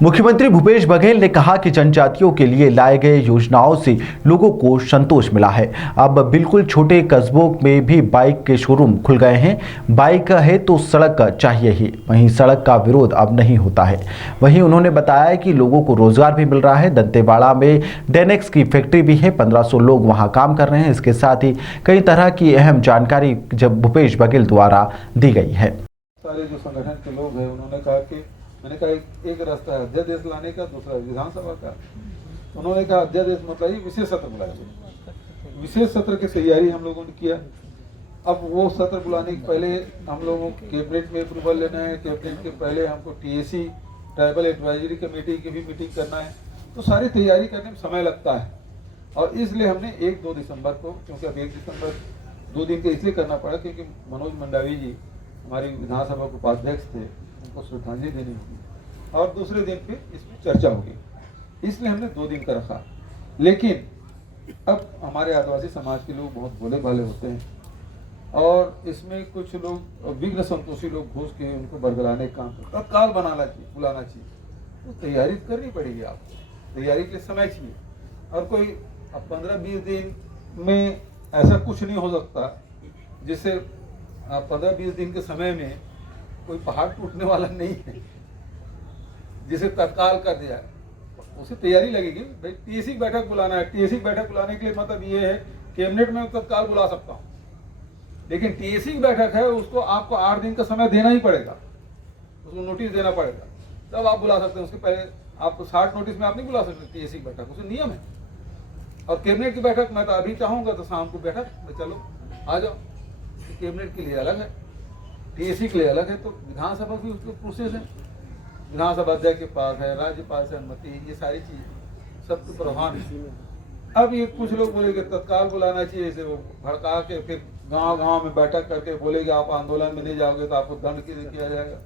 मुख्यमंत्री भूपेश बघेल ने कहा कि जनजातियों के लिए लाए गए योजनाओं से लोगों को संतोष मिला है। अब बिल्कुल छोटे कस्बों में भी बाइक के शोरूम खुल गए हैं। बाइक है तो सड़क चाहिए ही, वहीं सड़क का विरोध अब नहीं होता है। वहीं उन्होंने बताया कि लोगों को रोजगार भी मिल रहा है। दंतेवाड़ा में डेनेक्स की फैक्ट्री भी है, 1500 लोग वहां काम कर रहे हैं। इसके साथ ही कई तरह की अहम जानकारी जब भूपेश बघेल द्वारा दी गई है। सारे जो संगठन के लोग हैं उन्होंने कहा कि मैंने कहा एक रास्ता है अध्यादेश लाने का, दूसरा विधानसभा का। उन्होंने कहा अध्यादेश मतलब विशेष सत्र बुलाए। विशेष सत्र की तैयारी हम लोगों ने किया। अब वो सत्र बुलाने के पहले हम लोगों को कैबिनेट में अप्रूवल लेना है। कैबिनेट के पहले हमको टीएसी ट्राइबल एडवाइजरी कमेटी की भी मीटिंग करना है। तो सारी तैयारी करने में समय लगता है और इसलिए हमने 1-2 दिसंबर को, क्योंकि अब 1 दिसंबर 2 दिन के इसलिए करना पड़ा क्योंकि मनोज मंडावी जी हमारी विधानसभा के उपाध्यक्ष थे, उनको श्रद्धांजलि देनी होगी और दूसरे दिन पे इसमें चर्चा होगी, इसलिए हमने 2 दिन का रखा। लेकिन अब हमारे आदिवासी समाज के लोग बहुत भोले भाले होते हैं और इसमें कुछ लोग विघ्न संतोषी लोग घुस के उनको बरगलाने का काम तत्काल बुलाना चाहिए। तो तैयारी करनी पड़ेगी, आपको तैयारी के लिए समय चाहिए और कोई अब 15-20 दिन में ऐसा कुछ नहीं हो सकता जिससे 15-20 दिन के समय में कोई पहाड़ टूटने वाला नहीं है जिसे तत्काल कर दिया। उसे तैयारी लगेगी। भाई टीएसी की बैठक बुलाना है, टीएसी की बैठक बुलाने के लिए मतलब ये है कैबिनेट में तत्काल बुला सकता हूँ, लेकिन टीएसी की बैठक है उसको आपको 8 दिन का समय देना ही पड़ेगा, उसको नोटिस देना पड़ेगा, तब आप बुला सकते हैं। उसके पहले आपको 60 नोटिस में आप नहीं बुला सकते टीएसी की बैठक, उसे नियम है। और कैबिनेट की बैठक मैं तो अभी चाहूंगा तो शाम को बैठक चलो आ जाओ। कैबिनेट के लिए अलग है, टीएसी के लिए अलग है, तो विधानसभा की उसको प्रोसेस है। विधानसभा अध्यक्ष के पास है, राज्यपाल से अनुमति, ये सारी चीज सब तो प्रधान है। अब ये कुछ लोग बोलेंगे तत्काल बुलाना चाहिए, इसे वो भड़का के फिर गांव-गांव में बैठक करके बोलेंगे आप आंदोलन में नहीं जाओगे तो आपको दंड किया जाएगा।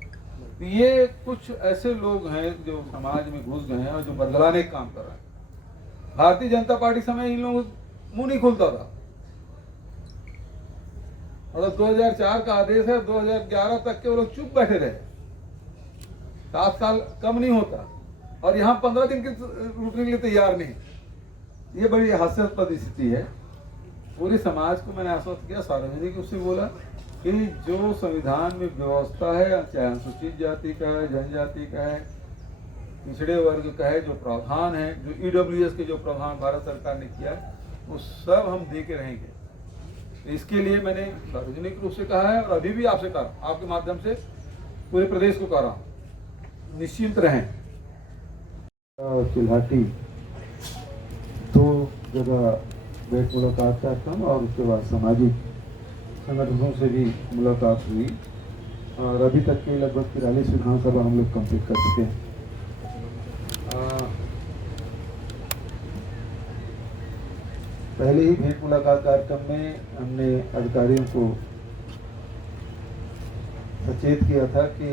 तो ये कुछ ऐसे लोग हैं जो समाज में घुस गए हैं और जो बदलाने का काम कर रहे हैं। भारतीय जनता पार्टी समय इन लोगों मुंह नहीं खुलता था और 2004 का आदेश है, 2011 तक के वो लोग चुप बैठे रहे। 7 साल कम नहीं होता और यहाँ 15 दिन के रुकने के लिए तैयार नहीं। ये बड़ी हास्यास्पद स्थिति है। पूरे समाज को मैंने आश्वस्त किया, सार्वजनिक रूप से बोला कि जो संविधान में व्यवस्था है, चाहे अनुसूचित जाति का है, जनजाति का है, पिछड़े वर्ग का है, जो प्रावधान है, जो ईडब्ल्यूएस के जो प्रावधान भारत सरकार ने किया है, वो सब हम दे के रहेंगे। इसके लिए मैंने सार्वजनिक रूप से कहा है और अभी भी आपसे कहा, आपके माध्यम से पूरे प्रदेश को कह रहा हूँ, निश्चिंत रहें। चिल्हाटी 2 जगह बैठ मुलाकात कार्यक्रम और उसके बाद सामाजिक संगठनों से भी मुलाकात हुई और अभी तक के लगभग 43 विधानसभा हम लोग कंप्लीट कर चुके हैं। पहले ही भेंट मुलाकात कार्यक्रम में हमने अधिकारियों को सचेत किया था कि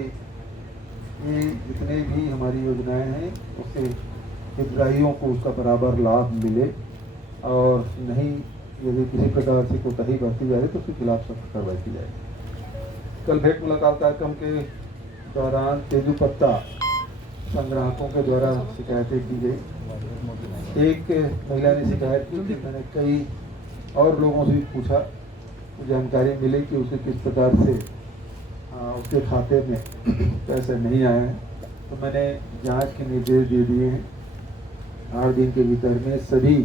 ये जितने भी हमारी योजनाएं हैं उससे हितग्राहियों को उसका बराबर लाभ मिले और नहीं यदि किसी प्रकार से कोताही बरती जाए तो उसके खिलाफ सख्त कार्रवाई की जाए। कल भेंट मुलाकात कार्यक्रम के दौरान तेंदूपत्ता संग्राहकों के द्वारा शिकायतें की गई। एक महिला ने शिकायत की कि मैंने कई और लोगों से भी पूछा, तो जानकारी मिली कि उसे किस प्रकार से उसके खाते में पैसे नहीं आए हैं। तो मैंने जांच के निर्देश दे दिए हैं। 8 दिन के भीतर में सभी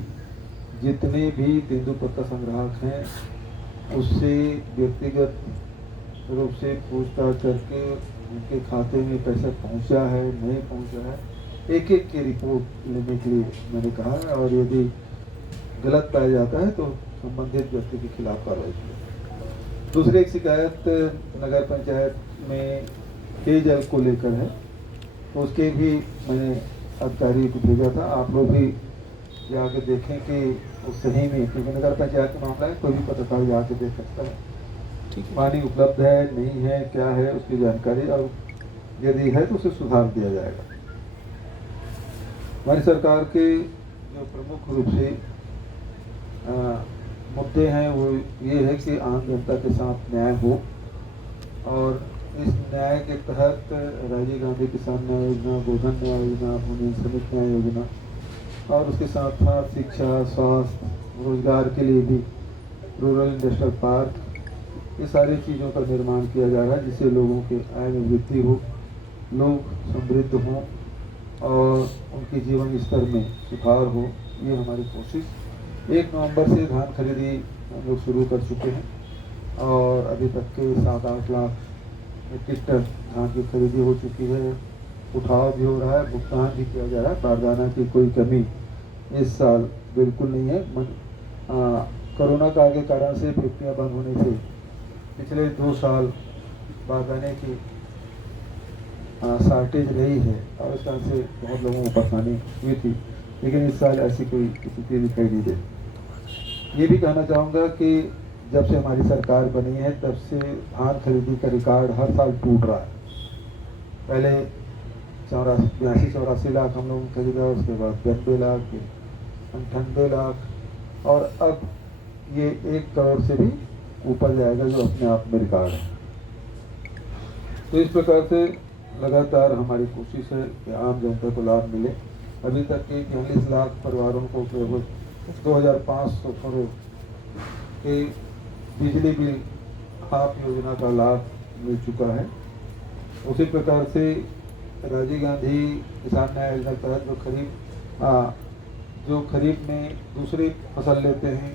जितने भी तेंदूपत्ता संग्राहक हैं उससे व्यक्तिगत रूप से पूछताछ करके उनके खाते में पैसा पहुंचा है नहीं पहुंचा है, एक-एक की रिपोर्ट लेने के लिए मैंने कहा है और यदि गलत पाया जाता है तो संबंधित व्यक्ति के खिलाफ कार्रवाई की। दूसरी एक शिकायत नगर पंचायत में पेयजल को लेकर है, तो उसके भी मैंने अधिकारी को भेजा था। आप लोग भी जाके देखें कि उस सही में, क्योंकि नगर पंचायत का मामला है, कोई भी पत्रकार जाके देख सकता है पानी उपलब्ध है नहीं है क्या है उसकी जानकारी, और यदि है तो उसे सुधार दिया जाएगा। हमारी सरकार के जो प्रमुख रूप से मुद्दे हैं वो ये है कि आम जनता के साथ न्याय हो और इस न्याय के तहत राजीव गांधी किसान न्याय योजना, गोधन न्याय योजना, भूमि श्रमिक न्याय योजना और उसके साथ साथ शिक्षा, स्वास्थ्य, रोजगार के लिए भी रूरल इंडस्ट्रियल पार्क, ये सारी चीज़ों का निर्माण किया जा रहा है जिससे लोगों के आय में वृद्धि हो, लोग समृद्ध हों और उनके जीवन स्तर में सुधार हो। ये हमारी कोशिश। 1 नवंबर से धान खरीदी हम लोग शुरू कर चुके हैं और अभी तक के 7-8 लाख मीट्रिक टन धान की खरीदी हो चुकी है। उठाव भी हो रहा है, भुगतान भी किया जा रहा है। बारदाना की कोई कमी इस साल बिल्कुल नहीं है। कोरोना काल के कारण से फैक्ट्रियाँ बंद होने से पिछले 2 साल बारदाने की शॉर्टेज रही है और इस तरह से बहुत लोगों को परेशानी हुई थी, लेकिन इस साल ऐसी कोई स्थिति दिखाई नहीं देती। ये भी कहना चाहूँगा कि जब से हमारी सरकार बनी है तब से धान खरीदी का रिकॉर्ड हर साल टूट रहा है। पहले 82-84 लाख हम लोगों ने खरीदा, उसके बाद 92 लाख, 98 लाख और अब ये 1 करोड़ से भी ऊपर जाएगा, जो अपने आप में रिकॉर्ड है। तो इस प्रकार से लगातार हमारी कोशिश है कि आम जनता को लाभ मिले। अभी तक के 42 लाख परिवारों को केवल 2500 करोड़ के बिजली बिल हाफ योजना का लाभ मिल चुका है। उसी प्रकार से राजीव गांधी किसान न्याय योजना के तहत जो खरीफ में दूसरी फसल लेते हैं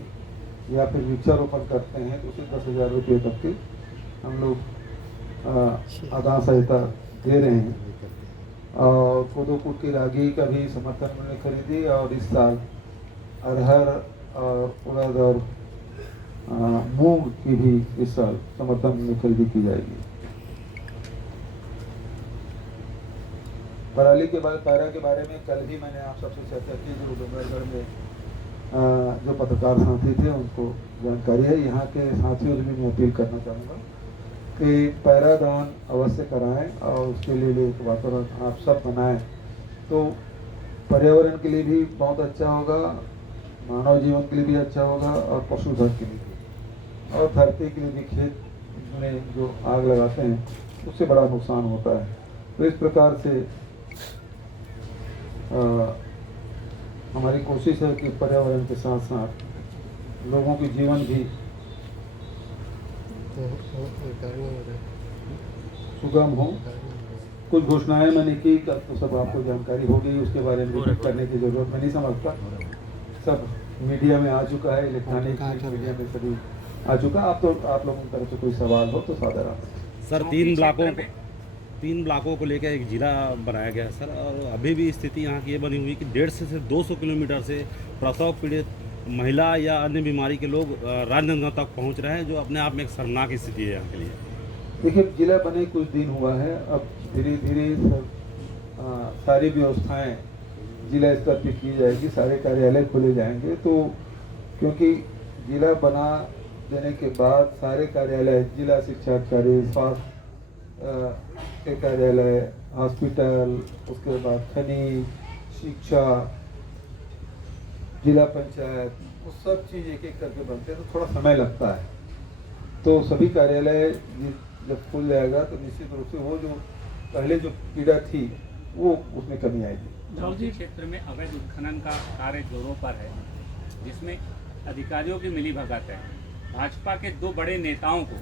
या फिर वृक्षारोपण करते हैं तो उसे 10,000 रुपये तक की हम लोग आधार सहायता दे रहे हैं। और कोदो कुट की रागी का भी समर्थन मूल्य खरीदी और इस साल अरहर और उड़द और मूंग की भी इस साल समर्थन मूल्य खरीदी की जाएगी। पराली के बाद पैरा के बारे में कल भी मैंने आप सबसे चर्चा की। जो डूंगरगढ़ में जो पत्रकार साथी थे उनको जानकारी है। यहाँ के साथियों से भी मैं अपील करना चाहूँगा कि पैरा दान अवश्य कराएं और उसके लिए एक वातावरण आप सब बनाएं तो पर्यावरण के लिए भी बहुत अच्छा होगा, मानव जीवन के लिए भी अच्छा होगा और पशुधन के लिए भी, और धरती के लिए भी। खेत में जो आग लगाते हैं उससे बड़ा नुकसान होता है। तो इस प्रकार से हमारी कोशिश है कि पर्यावरण के साथ साथ लोगों के जीवन भी सुगम हो। कुछ घोषणाएं मैंने की तो सब आपको जानकारी हो गई, उसके बारे में रिपीट करने की जरूरत मैं नहीं समझता। सब मीडिया में आ चुका है, इलेक्ट्रॉनिक मीडिया में सभी आ चुका। आप लोगों की तरफ से कोई सवाल हो तो सादर आप सर। 3 ब्लॉकों को लेकर एक जिला बनाया गया सर, और अभी भी स्थिति यहाँ की ये बनी हुई कि 150 से 200 किलोमीटर से प्रसव पीड़ित महिला या अन्य बीमारी के लोग राजनांदगांव तक पहुँच रहे हैं, जो अपने आप में एक शर्मनाक स्थिति है यहाँ के लिए। देखिए, जिला बने कुछ दिन हुआ है, अब धीरे धीरे सारी व्यवस्थाएं जिला स्तर पर की जाएगी, सारे कार्यालय खोले जाएंगे। तो क्योंकि जिला बना देने के बाद सारे कार्यालय, जिला शिक्षा अधिकारी, स्वास्थ्य के कार्यालय, हॉस्पिटल, उसके बाद खनिज, शिक्षा, जिला पंचायत, वो सब चीज़ एक एक करके बनते हैं तो थोड़ा समय लगता है। तो सभी कार्यालय जब खुल जाएगा तो निश्चित रूप से वो जो पहले जो पीड़ा थी वो उसमें कमी आएगी। धौलजी क्षेत्र में अवैध उत्खनन का कार्य जोरों पर है, जिसमें अधिकारियों की मिलीभगत है। भाजपा के 2 बड़े नेताओं को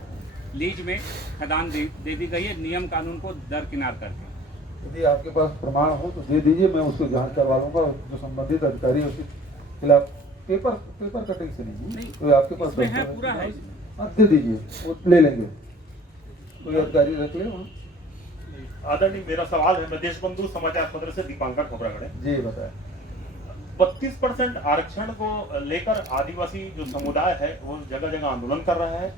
लीज में खदान दे दी गई है, नियम कानून को दरकिनार करके। यदि आपके पास प्रमाण हो तो दे दीजिए, मैं उसको जांच करवा लूंगा। जो संबंधित अधिकारी है उसके खिलाफ पेपर कटिंग से नहीं तो आपके पास है, पूरा है, दे दीजिए, वो ले लेंगे। कोई अधिकारी रख ले वहाँ। आदरणीय, मेरा सवाल है, मैं देशबंधु समाचार पत्र से दीपांकर खोबरागढ़। जी बताएं। 32% आरक्षण को लेकर आदिवासी जो समुदाय है वो जगह जगह आंदोलन कर रहा है,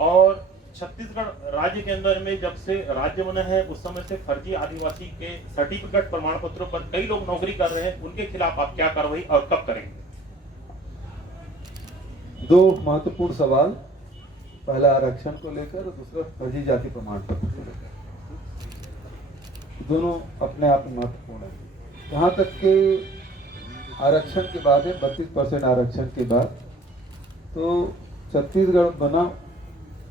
और छत्तीसगढ़ राज्य के अंदर में जब से राज्य बना है उस समय से फर्जी आदिवासी के सर्टिफिकेट प्रमाण पत्रों पर कई लोग नौकरी कर रहे हैं। उनके खिलाफ आप क्या कार्रवाई और कब करेंगे? 2 महत्वपूर्ण सवाल, पहला आरक्षण को लेकर और दूसरा फर्जी जाति प्रमाण पत्र को लेकर। दोनों अपने आप में महत्वपूर्ण है। यहाँ तक के आरक्षण के बाद है, 32% आरक्षण के बाद तो छत्तीसगढ़ बना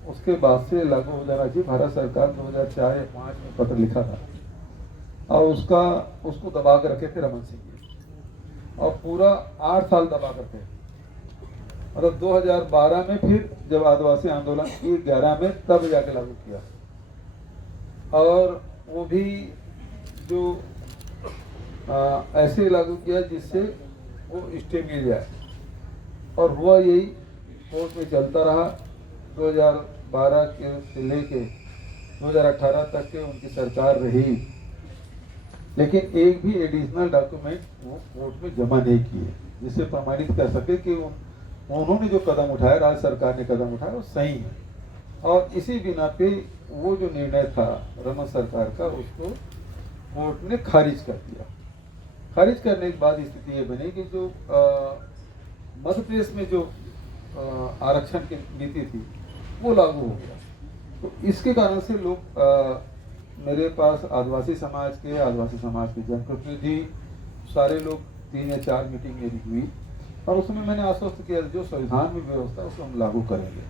उसके बाद से लागू हो जाना चाहिए। भारत सरकार 2004 या 5 में पत्र लिखा था और उसको दबा कर रखे थे रमन सिंह जी, और पूरा 8 साल दबा कर थे। मतलब 2012 में फिर जब आदिवासी आंदोलन 11 में तब जाके लागू किया, और वो भी जो ऐसे लागू किया जिससे वो स्टे मिल जाए, और हुआ यही, कोर्ट में चलता रहा। 2012 के से लेके 2018 तक के उनकी सरकार रही, लेकिन एक भी एडिशनल डॉक्यूमेंट वो कोर्ट में जमा नहीं किए जिससे प्रमाणित कर सके कि उन्होंने जो कदम उठाया, राज्य सरकार ने कदम उठाया, वो सही है। और इसी बिना पे वो जो निर्णय था रमन सरकार का, उसको कोर्ट ने खारिज कर दिया। खारिज करने के बाद स्थिति ये बनी कि जो मध्य प्रदेश में जो आरक्षण की नीति थी वो लागू हो गया। तो इसके कारण से लोग मेरे पास आदिवासी समाज के जनप्रतिनिधि सारे लोग 3 या 4 मीटिंग मेरी हुई, और उसमें मैंने आश्वस्त किया जो संविधान में व्यवस्था उसको हम लागू करेंगे।